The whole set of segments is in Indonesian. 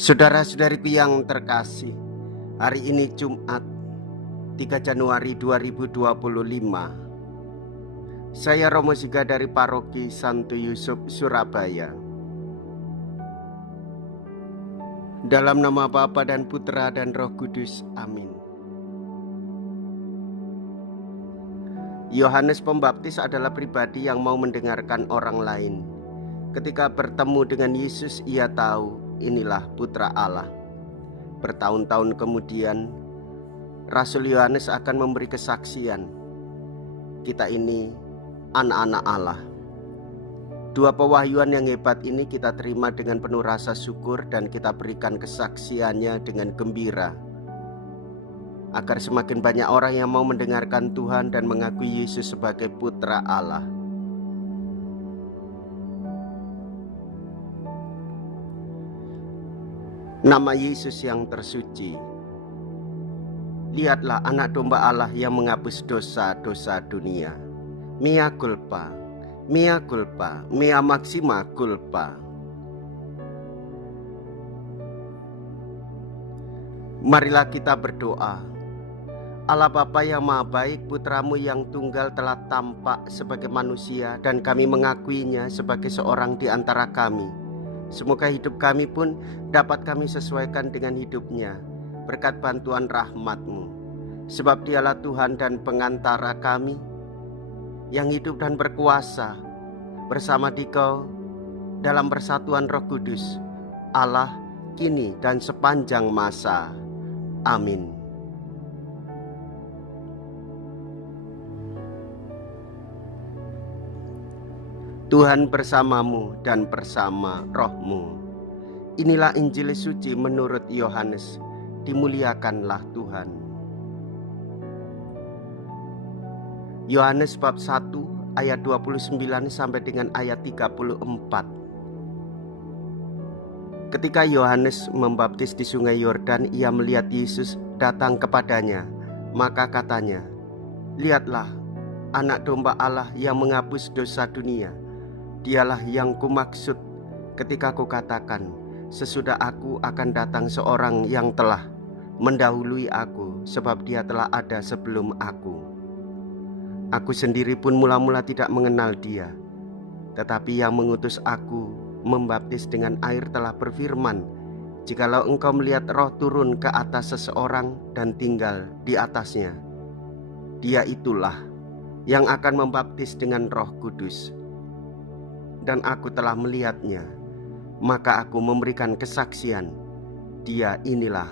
Saudara-saudariku yang terkasih, hari ini Jumat 3 Januari 2025. Saya Romo Siga dari Paroki Santo Yusuf, Surabaya. Dalam nama Bapa dan Putra dan Roh Kudus, amin. Yohanes Pembaptis adalah pribadi yang mau mendengarkan orang lain. Ketika bertemu dengan Yesus, ia tahu inilah Putra Allah. Bertahun-tahun kemudian, Rasul Yohanes akan memberi kesaksian, kita ini anak-anak Allah. Dua pewahyuan yang hebat ini kita terima dengan penuh rasa syukur dan kita berikan kesaksiannya dengan gembira, agar semakin banyak orang yang mau mendengarkan Tuhan dan mengakui Yesus sebagai Putra Allah. Nama Yesus yang tersuci. Lihatlah anak domba Allah yang menghapus dosa-dosa dunia. Mea culpa, mea culpa, mea maxima culpa. Marilah kita berdoa. Allah Bapa yang Maha Baik, Putramu yang tunggal telah tampak sebagai manusia dan kami mengakuinya sebagai seorang di antara kami. Semoga hidup kami pun dapat kami sesuaikan dengan hidupnya berkat bantuan rahmat-Mu. Sebab Dialah Tuhan dan pengantara kami yang hidup dan berkuasa bersama Dikau dalam persatuan Roh Kudus, Allah kini dan sepanjang masa. Amin. Tuhan bersamamu dan bersama rohmu. Inilah Injil suci menurut Yohanes. Dimuliakanlah Tuhan. Yohanes bab 1 ayat 29 sampai dengan ayat 34. Ketika Yohanes membaptis di sungai Yordan, ia melihat Yesus datang kepadanya. Maka katanya, "Lihatlah anak domba Allah yang menghapus dosa dunia. Dialah yang kumaksud ketika kukatakan, sesudah aku akan datang seorang yang telah mendahului aku, sebab dia telah ada sebelum aku. Aku sendiri pun mula-mula tidak mengenal dia, tetapi yang mengutus aku membaptis dengan air telah berfirman, jikalau engkau melihat roh turun ke atas seseorang dan tinggal di atasnya, dia itulah yang akan membaptis dengan Roh Kudus. Dan aku telah melihatnya, maka aku memberikan kesaksian, dia inilah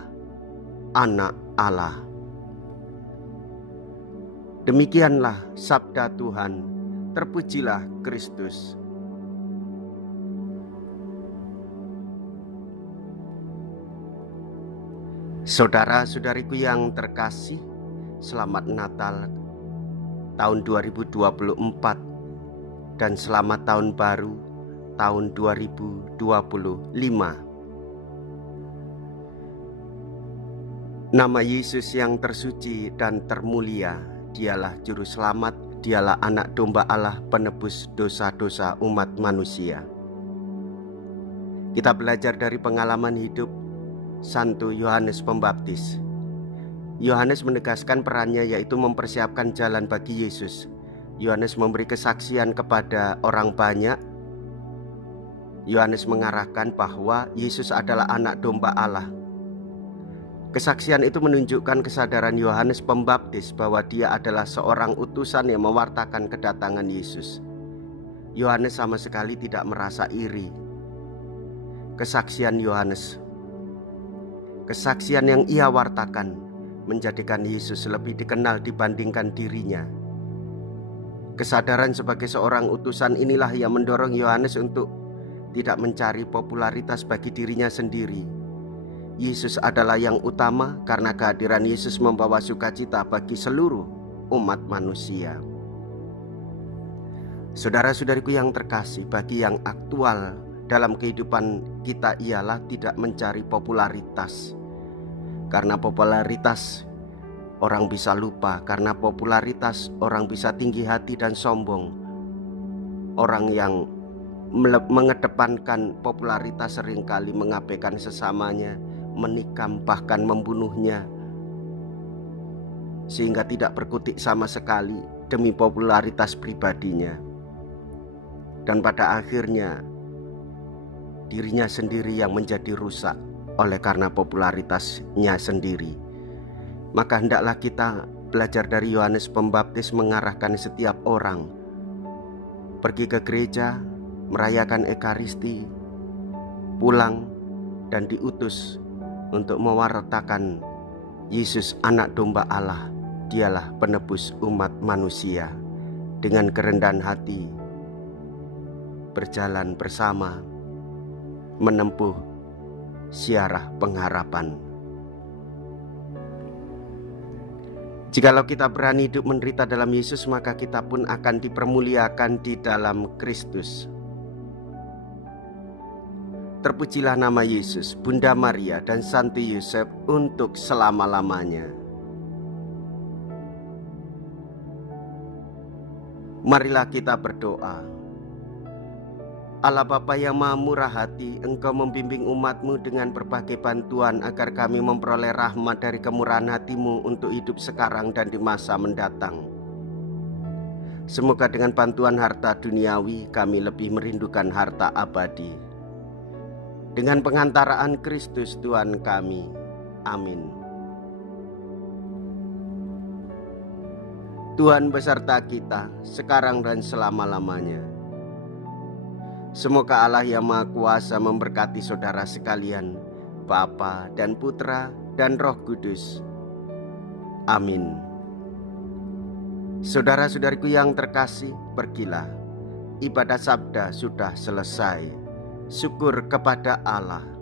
anak Allah." Demikianlah sabda Tuhan. Terpujilah Kristus. Saudara-saudariku yang terkasih, selamat Natal tahun 2024 dan selamat tahun baru tahun 2025. Nama Yesus yang tersuci dan termulia, Dialah Juru Selamat, Dialah Anak Domba Allah, penebus dosa-dosa umat manusia. Kita belajar dari pengalaman hidup Santo Yohanes Pembaptis. Yohanes menegaskan perannya, yaitu mempersiapkan jalan bagi Yesus. Yohanes memberi kesaksian kepada orang banyak. Yohanes mengarahkan bahwa Yesus adalah anak domba Allah. Kesaksian itu menunjukkan kesadaran Yohanes Pembaptis bahwa dia adalah seorang utusan yang mewartakan kedatangan Yesus. Yohanes sama sekali tidak merasa iri. Kesaksian Yohanes, kesaksian yang ia wartakan, menjadikan Yesus lebih dikenal dibandingkan dirinya. Kesadaran sebagai seorang utusan inilah yang mendorong Yohanes untuk tidak mencari popularitas bagi dirinya sendiri. Yesus adalah yang utama karena kehadiran Yesus membawa sukacita bagi seluruh umat manusia. Saudara-saudariku yang terkasih, bagi yang aktual dalam kehidupan kita ialah tidak mencari popularitas. Karena popularitas orang bisa lupa, karena popularitas orang bisa tinggi hati dan sombong. Orang yang mengedepankan popularitas, seringkali mengabaikan sesamanya, menikam bahkan membunuhnya, sehingga tidak berkutik sama sekali demi popularitas pribadinya. Dan pada akhirnya dirinya sendiri yang menjadi rusak oleh karena popularitasnya sendiri. Maka hendaklah kita belajar dari Yohanes Pembaptis, mengarahkan setiap orang pergi ke gereja, merayakan Ekaristi, pulang dan diutus untuk mewartakan Yesus anak domba Allah. Dialah penebus umat manusia. Dengan kerendahan hati berjalan bersama menempuh siarah pengharapan. Jikalau kita berani hidup menderita dalam Yesus, maka kita pun akan dipermuliakan di dalam Kristus. Terpujilah nama Yesus, Bunda Maria, dan Santo Yosef untuk selama-lamanya. Marilah kita berdoa. Allah Bapa yang Maha Murah Hati, Engkau membimbing umat-Mu dengan berbagai bantuan agar kami memperoleh rahmat dari kemurahan hati-Mu untuk hidup sekarang dan di masa mendatang. Semoga dengan bantuan harta duniawi kami lebih merindukan harta abadi. Dengan pengantaraan Kristus Tuhan kami. Amin. Tuhan beserta kita sekarang dan selama-lamanya. Semoga Allah yang Maha Kuasa memberkati saudara sekalian, Bapa dan Putra dan Roh Kudus. Amin. Saudara-saudariku yang terkasih, pergilah. Ibadah sabda sudah selesai. Syukur kepada Allah.